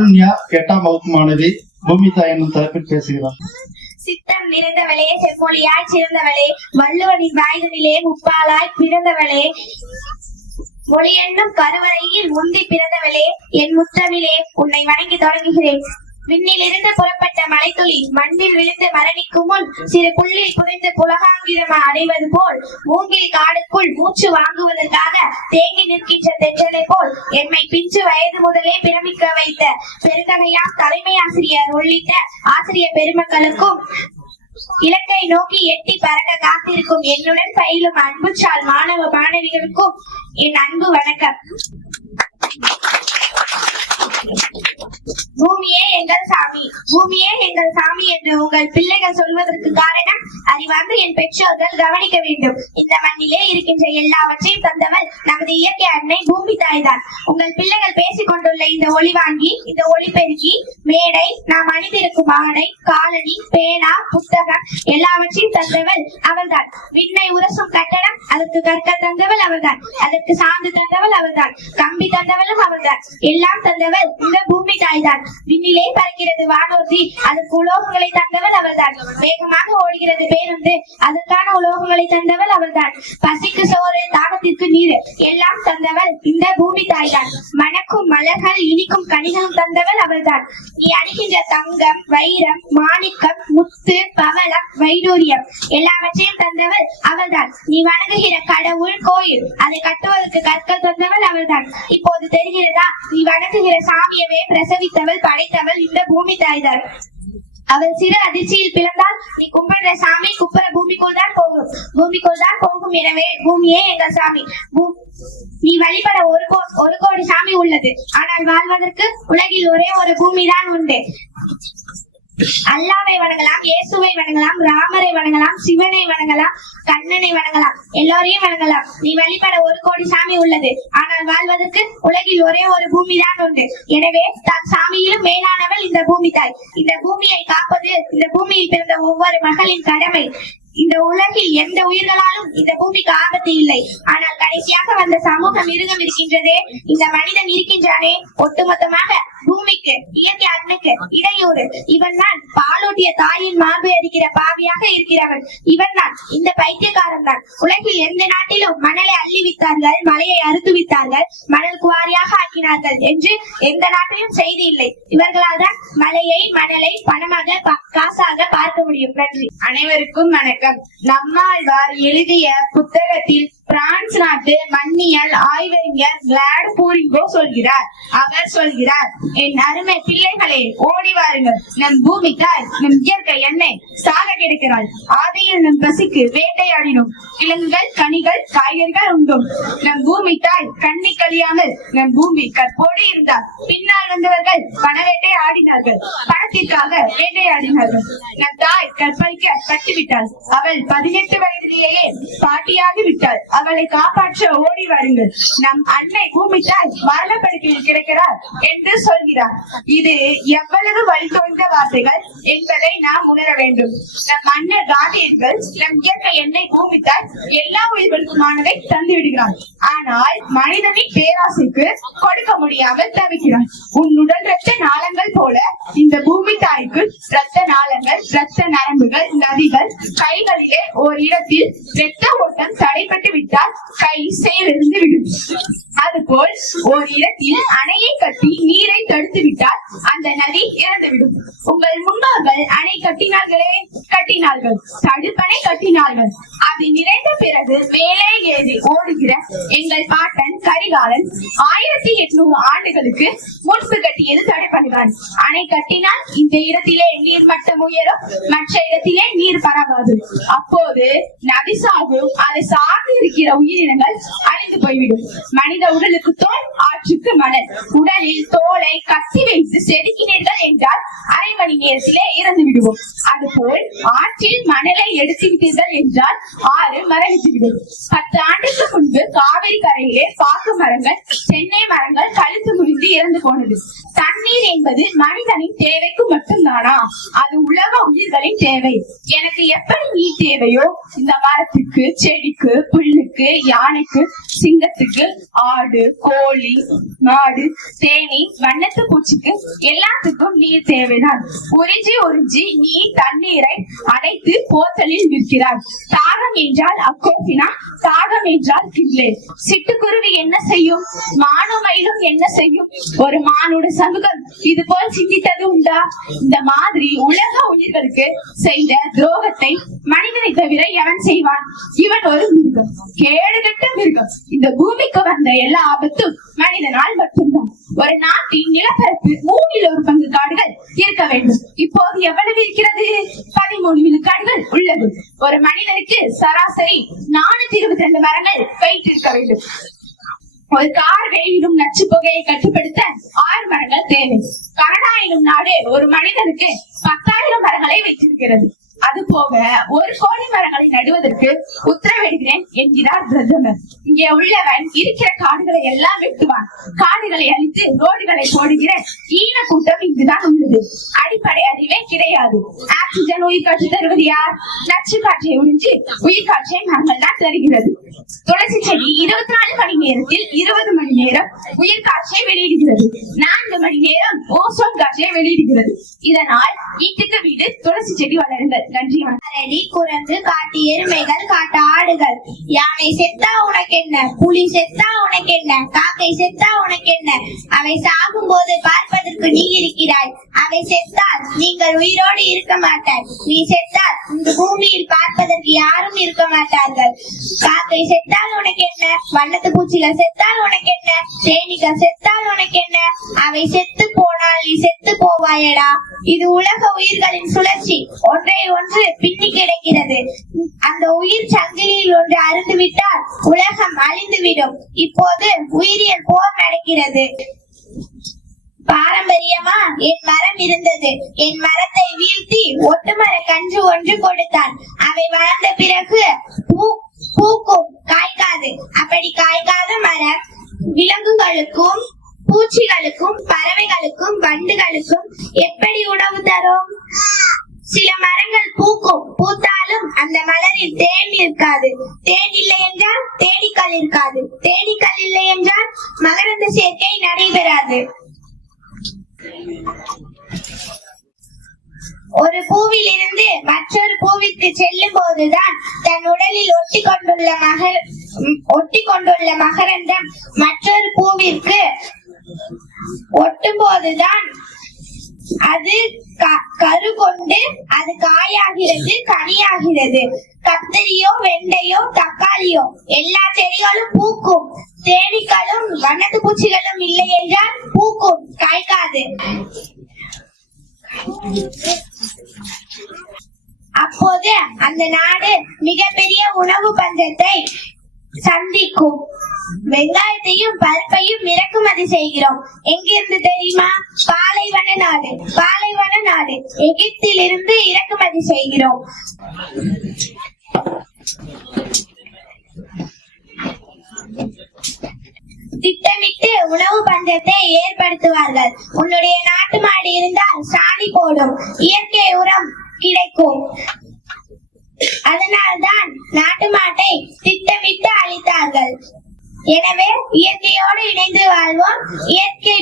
8ஆம் வகுப்பு மாணவி பூமிதா என்னும் தலைப்பில் பேசுகிறார். சித்தம் நிறைந்தவளே, செம்மொழியாய் சிறந்தவளே, வள்ளுவனின் வாய்தனிலே முப்பாலாய் பிறந்தவளே, மொழி என்னும் கருவறையில் முந்தி பிறந்தவளே, என் முத்தமிழே உன்னை வணங்கி தொடங்குகிறேன். விண்ணிலிருந்து புறப்பட்ட மலைத்துளி மண்ணில் விழுந்து மரணிக்கும் முன் சிறு புள்ளில் புதைந்து புலகாங்கிதம் அடைவது போல், மூங்கில் காடுக்குள் மூச்சு வாங்குவதற்காக தேங்கி நிற்கின்ற தென்றலை போல் என்னை பிஞ்சு வயது முதலே பிரமிக்க வைத்த பெருந்தகையாம் தலைமை ஆசிரியர் உள்ளிட்ட ஆசிரியர் பெருமக்களுக்கும், இலக்கை நோக்கி எட்டி பறக்க காத்திருக்கும் என்னுடன் பயிலும் அன்புச்சால் மாணவ மாணவிகளுக்கும் என் அன்பு வணக்கம். பூமியே எங்கள் சாமி, பூமியே எங்கள் சாமி என்று உங்கள் பிள்ளைகள் சொல்வதற்கு காரணம், அறிவார்ந்த என் பெற்றோர்கள் கவனிக்க வேண்டும். இந்த மண்ணிலே இருக்கின்ற எல்லாவற்றையும் தந்தவள் நமது இயற்கை அன்னை பூமி தாய்தான். உங்கள் பிள்ளைகள் பேசிக் கொண்டுள்ள இந்த ஒளி வாங்கி, இந்த ஒளிபெருக்கி, மேடை, நாம் அணிந்திருக்கும் ஆடை, காலணி, பேனா, புத்தகம் எல்லாவற்றையும் தந்தவள் அவள்தான். விண்ணை உரசும் கட்டடம், அதற்கு கற்கள் தந்தவள் அவள்தான். அதற்கு சாந்து தந்தவள் அவள்தான். கம்பி தந்தவளும் அவள்தான். எல்லாம் தந்தவள் இந்த பூமி தாய்தான். விண்ணிலே பறக்கிறது வானூர்தி, அதற்கு உலோகங்களை தந்தவள் அவள்தான். வேகமாக ஓடுகிறது பேருந்து, அதற்கான உலோகங்களை தந்தவள் அவள்தான். பசிக்கு சோறு, தாகத்திற்கு நீர் எல்லாம் தந்தவள் இந்த பூமி தாய்தான். மணக்கும் மலர்கள், இனிக்கும் கனிகளும் தந்தவள் அவள்தான். நீ அணிகின்ற தங்கம், வைரம், மாணிக்கம், முத்து, பவளம், வைடூரியம் எல்லாவற்றையும் தந்தவள் அவள்தான். நீ வணங்குகிற கடவுள், கோயில், அதை கட்டுவதற்கு கற்கள் தந்தவள் அவள்தான். இப்போது தெரிகிறதா, நீ வணங்குகிற சாமியவே பிரசவித்தவள், படைத்தவள் இந்த பூமி தாய்தான். அவள் சிறு அதிர்ச்சியில் பிறந்தால் நீ கும்பிடுற சாமி குப்புற பூமிக்குள் தான் போகும், பூமிக்குள் தான் போகும். எனவே பூமியே எங்கள் சாமி. நீ வழிபட ஒரு கோடி சாமி உள்ளது, ஆனால் வாழ்வதற்கு உலகில் ஒரே ஒரு பூமி தான் உண்டு. அல்லாவை வணங்கலாம், இயேசுவை வணங்கலாம், ராமரை வணங்கலாம், சிவனை வணங்கலாம், கண்ணனை வணங்கலாம், எல்லோரையும் வணங்கலாம். நீ வழிபட ஒரு கோடி சாமி உள்ளது, ஆனால் வாழ்வதற்கு உலகில் ஒரே ஒரு பூமி தான் உண்டு. எனவே தான் சாமியிலும் மேலானவள் இந்த பூமி தாய். இந்த பூமியை காப்பது இந்த பூமியில் பிறந்த ஒவ்வொரு மகளின் கடமை. இந்த உலகில் எந்த உயிர்களாலும் இந்த பூமிக்கு ஆபத்து இல்லை. ஆனால் கடைசியாக வந்த சமூக மிருகம் இருக்கின்றதே, இந்த மனிதன் இருக்கின்றானே, ஒட்டுமொத்தமாக பூமிக்கு, இயற்கை அன்னைக்கு இடையூறு. இவன் தான் பாலூட்டிய தாயின் மார்பை அடிக்கிற பாவியாக இருக்கிறவன். இவன் தான் இந்த பைத்தியக்காரன் தான். உலகில் எந்த நாட்டிலும் மணலை அள்ளி வித்தார்கள், மலையை அறுத்து வித்தார்கள், மணல் குவாரியாக ஆக்கினார்கள் என்று எந்த நாட்டிலும் செய்தி இல்லை. இவர்களால் தான் மலையை, மணலை பணமாக, காசாக பார்க்க முடியும். நன்றி. அனைவருக்கும் வணக்கம். நம்மாழ்வார் எழுதிய புத்தகத்தில் பிரான்ஸ் நாட்டு மண்ணியல் ஆய்வறிஞர் கிளாட் பூரிங்கோ சொல்கிறார். அவர் சொல்கிறார், என் அருமை பிள்ளைகளே, ஓடி வாருங்கள். நம் பூமி தாய், நம் இயற்கை எண்ணெய் சாக கிடைக்கிறாள். ஆதியில் நம் பசிக்கு வேட்டையாடினோம், கிழங்குகள், கனிகள், காய்கறிகள் உண்டோம். நம் பூமி தாய் கண்ணி கழியாமல் நம் பூமி கற்போடு இருந்தார். பின்னால் வந்தவர்கள் பணவேட்டை ஆடினார்கள், பணத்திற்காக வேட்டையாடினார்கள். நம் தாய் கற்பழிக்க கட்டிவிட்டாள். அவள் 18 வயதிலேயே பாட்டியாகி விட்டாள். அவளை காப்பாற்ற ஓடி வாருங்கள். நம் அன்னை பூமி தாய் மரணப்படுக்கையில் கிடக்கிறார் என்று சொல்கிறார். இது எவ்வளவு வழித்தோய்ந்த வார்த்தைகள் என்பதை நாம் உணர வேண்டும். நம் மன்னர் காந்தியடிகள் நம் இயற்கை எண்ணெய் பூமி தாய் எல்லா உயிர்களுக்குமானதை தந்து விடுகிறார். ஆனால் மனிதனின் பேராசைக்கு கொடுக்க முடியாமல் தவிக்கிறார். உன் உடல் ரத்த நாளங்கள் போல இந்த பூமி தாய்க்கு ரத்த நாளங்கள், ரத்த நரம்புகள், நதிகள், கைகளிலே ஒரு இடத்தில் ரத்த ஓட்டம் தடைப்பட்டு விட்டால் கை செயலிருந்து விடும். அதுபோல் ஒரு இடத்தில் அணையை கட்டி நீரை தடுத்து விட்டால் அந்த நதி இறந்துவிடும். உங்கள் முன்னோர்கள் அணை கட்டினார்கள், தடுப்பணை கட்டினார்கள். அது நிறைந்த பிறகு மேலே ஏறி ஓடுகிற எங்கள் பாட்டன் கரிகாலன் 1800 ஆண்டுகளுக்கு முன்பு கட்டியது தடுப்பணைதான். அணை கட்டினால் இந்த இடத்திலே நீர் மட்டம் உயரும், மற்ற இடத்திலே நீர் பரவாது. அப்போது நதி சாகும், அதை சார்ந்து இருக்கிற உயிரினங்கள் அழிந்து போய்விடும். மனித உடலுக்கு தோல், ஆற்றுக்கு மணல். உடலில் தோலை கத்தி வைத்து செதுக்கினீர்கள் என்றால் அரை மணி நேரத்திலே இறந்து விடுவோம். அதுபோல் ஆற்றில் மணலை எடுத்து விட்டீர்கள் என்றால் ஆறு மரணித்துவிடும். 10 ஆண்டுக்கு முன்பு காவிரி கரையிலே பாக்கு மரங்கள், தென்னை மரங்கள் கழுத்து முறிந்து இறந்து போனது. தண்ணீர் என்பது மனிதனின் தேவைக்கு மட்டும்தானா? அது உலக உயிர்களின் தேவை. எனக்கு எப்படி நீர் தேவையோ இந்த மரத்துக்கு, செடிக்கு, புல்லுக்கு, யானைக்கு, சிங்கத்துக்கு, ஆடு, கோழி, மாடு, தேனி, வண்ணத்து பூச்சிக்கு எல்லாத்துக்கும் நீர் தேவைதான். உறிஞ்சி நீர் தண்ணீரை அடைத்து போத்தலில் விற்கிறார். தாகம் என்றால் அக்கோப்பினா, தாகம் என்றால் கிள்ளே. சிட்டுக்குருவி என்ன செய்யும்? மானுமயிலும் என்ன செய்யும்? ஒரு மானோட சமூகம் இது போல் சிந்தித்தது உண்டா? இந்த மாதிரி உலக உயிர்களுக்கு செய்த துரோகத்தை மனிதனை தவிர எவன் செய்வான்? இவன் ஒரு மிருகம், கேடுகட்ட மிருகம். இந்த பூமிக்கு வந்த எல்லா ஆபத்தும் மனிதனால் மட்டும்தான். ஒரு நாட்டின் நிலப்பரப்பு 1/3 காடுகள் இருக்க வேண்டும். இப்போது எவ்வளவு இருக்கிறது? 13 விழுக்காடுகள் உள்ளது. ஒரு மனிதனுக்கு சராசரி 422 மரங்கள் வைத்திருக்க வேண்டும். ஒரு கார் வெளியிடும் நச்சு புகையை கட்டுப்படுத்த 6 மரங்கள் தேவை. கனடா எனும் நாடு ஒரு மனிதனுக்கு 10,000 மரங்களை வைத்திருக்கிறது. அது போக 1 கோடி மரங்களை நடுவதற்கு உத்தரவிடுகிறேன் என்கிறார் பிரதமர். இங்கே உள்ளவன் இருக்கிற காடுகளை எல்லாம் வெட்டுவான். காடுகளை அழித்து ரோடுகளை போடுகிற ஈன கூட்டம் இங்குதான் உள்ளது. அடிப்படை அறிவே கிடையாது. ஆக்சிஜன் உயிர் காற்று தருவது யார்? நச்சு காற்றை ஒழிஞ்சு உயிர் காற்றை மரங்கள் தான் தருகிறது. துளசி செடி 24 மணி நேரத்தில் 20 மணி நேரம் உயிர் காற்றை வெளியிடுகிறது. 4 மணி நேரம் ஓசோன் காற்றை வெளியிடுகிறது. இதனால் வீட்டுக்கு வீடு துளசி செடி வளருங்கள். நன்றி. அரடி, குரங்கு, காட்டு எருமைகள், காட்டு ஆடுகள், யானை செத்தா உனக்கு என்ன? புலி செத்தா உனக்கு என்ன? காக்கை செத்தா உனக்கு என்ன? அவை சாகும் போது பார்ப்பதற்கு நீ இருக்கிறாய். அவை செத்தால் நீங்கள் உயிரோடு இருக்க மாட்டாய். நீ செத்தால் இந்த பூமியில் பார்ப்பதற்கு யாரும் இருக்க மாட்டார்கள். காக்கை செத்தால் உனக்கு என்ன? வண்ணத்து பூச்சிகள் செத்தால் உனக்கு என்ன? தேனீக்கள் செத்தால் உனக்கு என்ன? அவை செத்து போனால் நீ செத்து போவாயடா. இது உலக உயிர்களின் சுழற்சி. ஒன்றை ஒன்று பின்னி கிடக்கிறது. அந்த உயிர் சங்கிலியில் ஒன்று அறுந்துவிட்டால் உலகம் அழிந்துவிடும். இப்போது உயிரியல் போர் நடக்கிறது. பாரம்பரியமா என் மரம் இருந்தது. என் மரத்தை வீழ்த்தி ஒட்டுமர கன்று ஒன்று கொடுத்தான். அவை வளர்ந்த பிறகு பூக்கும், காய்க்காது. அப்படி காய்க்காத மரம் விலங்குகளுக்கும், பூச்சிகளுக்கும், பறவைகளுக்கும், வண்டுகளுக்கும் எப்படி உணவு தரும்? சில மரங்கள் பூக்கும். பூத்தாலும் அந்த மலரில் தேன் இருக்காது. தேன் இல்லை என்றால் தேனீக்கள் இருக்காது. தேனீக்கள் இல்லை என்றால் மகரந்த சேர்க்கை நடைபெறாது. ஒரு பூவில் இருந்து மற்றொரு பூவிற்கு செல்லும் போதுதான் தன் உடலில் ஒட்டி கொண்டுள்ள மகரந்தம் மற்றொரு பூவிற்கு ஒட்டும் போதுதான் அது கரு கொண்டு அது காயாகிறது, கனியாகிறது. கத்தரியோ, வெண்டையோ, தக்காளியோ எல்லா செடிகளும் பூக்கும். தேனீக்களும் வண்ணத்து பூச்சிகளும் இல்லை என்றால் பூக்கும், காய்க்காது. அப்போது அந்த நாடு மிகப்பெரிய உணவு பஞ்சத்தை சந்திக்கும். வெங்காயத்தையும் பருப்பையும் இறக்குமதி செய்கிறோம். எங்கிருந்து தெரியுமா? பாலைவன நாடு. பாலைவன நாடு எகிப்தில் இருந்து இறக்குமதி செய்கிறோம். திட்டமிட்டு உணவு பஞ்சத்தை ஏற்படுத்துவார்கள். உன்னுடைய நாட்டு மாடு இருந்தால் சாணி போடும், இயற்கை உரம் கிடைக்கும். அதனால்தான் நாட்டு மாட்டை திட்டமிட்டு அழித்தார்கள். எனவே இயற்கையோடு இணைந்து வாழ்வோம். இயற்கை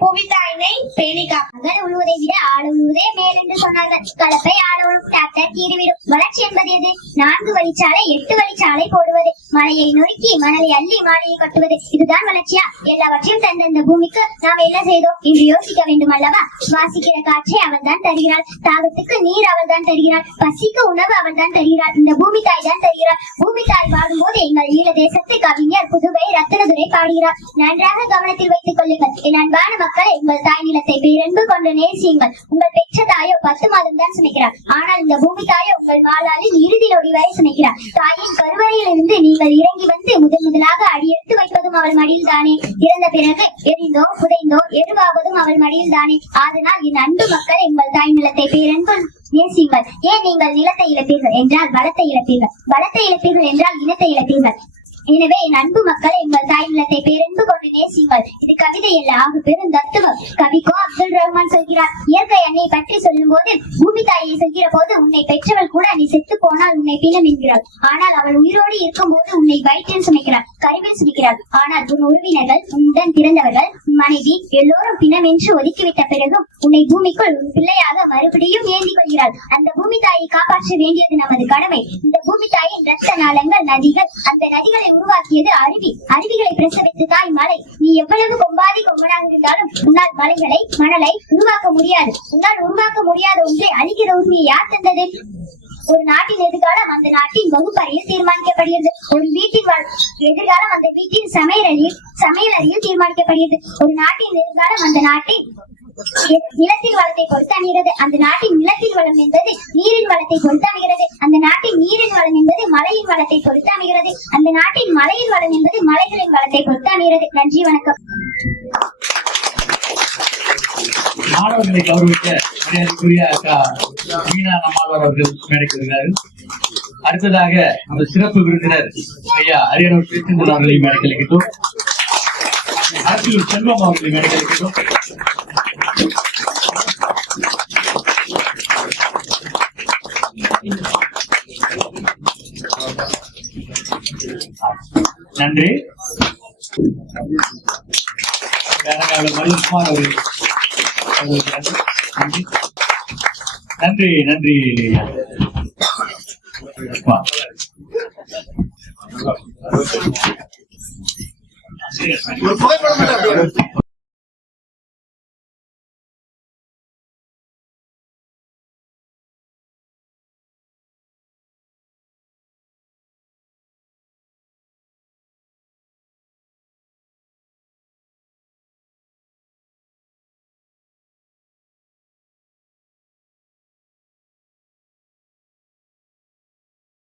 புவித்தாயினை பேணிக்காமல் உழுவதை விட ஆடு உழுவதே மேல் என்று சொன்னார்கள். கலப்பை ஆளும் டிராக்டர் கீறிவிடும். வளர்ச்சி என்பது எது? 4 வழிச்சாலை 8 வழிச்சாலை போடுவது, மலையை நொறுக்கி மணலை அள்ளி மாலையை கட்டுவது, இதுதான் வளர்ச்சியா? எல்லாவற்றையும் தந்த பூமிக்கு நாம் என்ன செய்தோம் என்று யோசிக்க வேண்டும் அல்லவா? சுவாசிக்கிற காற்றை அவள் தான் தருகிறாள். தாகத்துக்கு நீர் அவள் தான் தருகிறாள். பசிக்கு உணவு அவள் தான் தருகிறாள். இந்த பூமி தாய் தான் தருகிறாள். பூமி தாய் வாடும்போது எங்கள் ஈழ தேசத்து கவிஞர் புதுவை ரத்தினதுரை பாடுகிறார். நன்றாக கவனத்தில் வைத்துக் கொள்ளுங்கள். என் அன்பான மக்களை, உங்கள் தாய் நிலத்தை பேரன்பு கொண்டு நேசியுங்கள். உங்கள் பெற்ற தாயோ 10 மாதம் தான் சுமைக்கிறார். ஆனால் இந்த பூமி தாயோ உங்கள் வாழ்நாளில் இறுதி நொடி வரை சுமைக்கிறார். தாயின் கருவறையில் இருந்து நீங்கள் இறங்கி வந்து முதலாக அடியெடுத்து வைப்பதும் அவள் மடியில் தானே. இறந்த பிறகு எரிந்தோ புதைந்தோ எருவாவதும் அவள் மடியில் தானே. அதனால் என் அன்பு மக்கள், உங்கள் தாய் நிலத்தை பேரன்பு நேசியுங்கள். ஏன் நீங்கள் நிலத்தை இழப்பீர்கள் என்றால் வளத்தை இழப்பீர்கள். வளத்தை இழப்பீர்கள் என்றால் இனத்தை இழப்பீர்கள். எனவே என் அன்பு மக்களை உங்கள் தாய் நிலத்தை பேரன்பு கொண்டு நேசியுங்கள். இது கவிதை அல்ல, ஆகு பெரும் தத்துவம். கவிக்கோ அப்துல் ரஹ்மான் சொல்கிறார், இயற்கை அன்னையை பற்றி சொல்லும் போது பூமி தாயை சொல்கிற போது உன்னை பெற்றவள் கூட நீ செத்து போனால் உன்னை பிணம் என்கிறாள். ஆனால் அவள் உயிரோடு இருக்கும் போது உன்னை வயிற்றில் சுமைக்கிறாள், கருவில் சுமைக்கிறாள். ஆனால் உன் உறவினர்கள், உன்னுடன் பிறந்தவர்கள், மனைவி எல்லோரும் பிணம் என்று ஒதுக்கிவிட்ட பிறகும் உன்னை பூமிக்குள் உன் பிள்ளையாக மறுபடியும் ஏந்திக் கொள்கிறாள். அந்த பூமி தாயை காப்பாற்ற வேண்டியது நமது கடமை. இந்த பூமி தாயின் ரத்த நாளங்கள் நதிகள், அந்த நதிகளை உருவாக்கியது அருவி, அருவிகளை பிரசவித்து தாய் மலை. நீ எவ்வளவு கொம்பாதி கொம்பனாக இருந்தாலும் உன்னால் மலைகளை மணலை உருவாக்க முடியாது. உன்னால் உருவாக்க முடியாத ஒன்றை அழிக்கிற உரிமையை யார் தந்தது? ஒரு நாட்டின் எதிர்காலம் அந்த நாட்டின் வகுப்பறையில் தீர்மானிக்கப்படுகிறது. ஒரு வீட்டின் எதிர்காலம் அந்த வீட்டின் சமையலறையில் தீர்மானிக்கப்படுகிறது. ஒரு நாட்டின் எதிர்காலம் அந்த நாட்டின் நிலத்தின் வளத்தை பொறுத்து அமைகிறது. அந்த நாட்டின் நிலத்தின் வளம் என்பது நீரின் வளத்தை பொறுத்து அமைகிறது. அந்த நாட்டின் நீரின் வளம் என்பது மலையின் வளத்தை பொறுத்து அமைகிறது. அந்த நாட்டின் மலையின் வளம் என்பது மலைகளின் வளத்தை பொறுத்து அமைகிறது. நன்றி, வணக்கம். மாணவர்களை கௌரவிக்க மரியாதைக்குரிய அக்கா மீனா நம்மாழ்வார் அவர்கள் மேடைக்கு வருகிறார்கள். அடுத்ததாக அந்த சிறப்பு விருந்தினர் ஐயா அரியனூர் திருச்செந்தூர் அவர்களை மேடைக்கு அழைக்கின்றோம். அரசியல் செல்வம் அவர்களை மேடைக்கு அழைக்கின்றோம். நன்றி. மணிக்குமார் அவர்கள் நன்றி நன்றி. ஒரு புகைப்படம்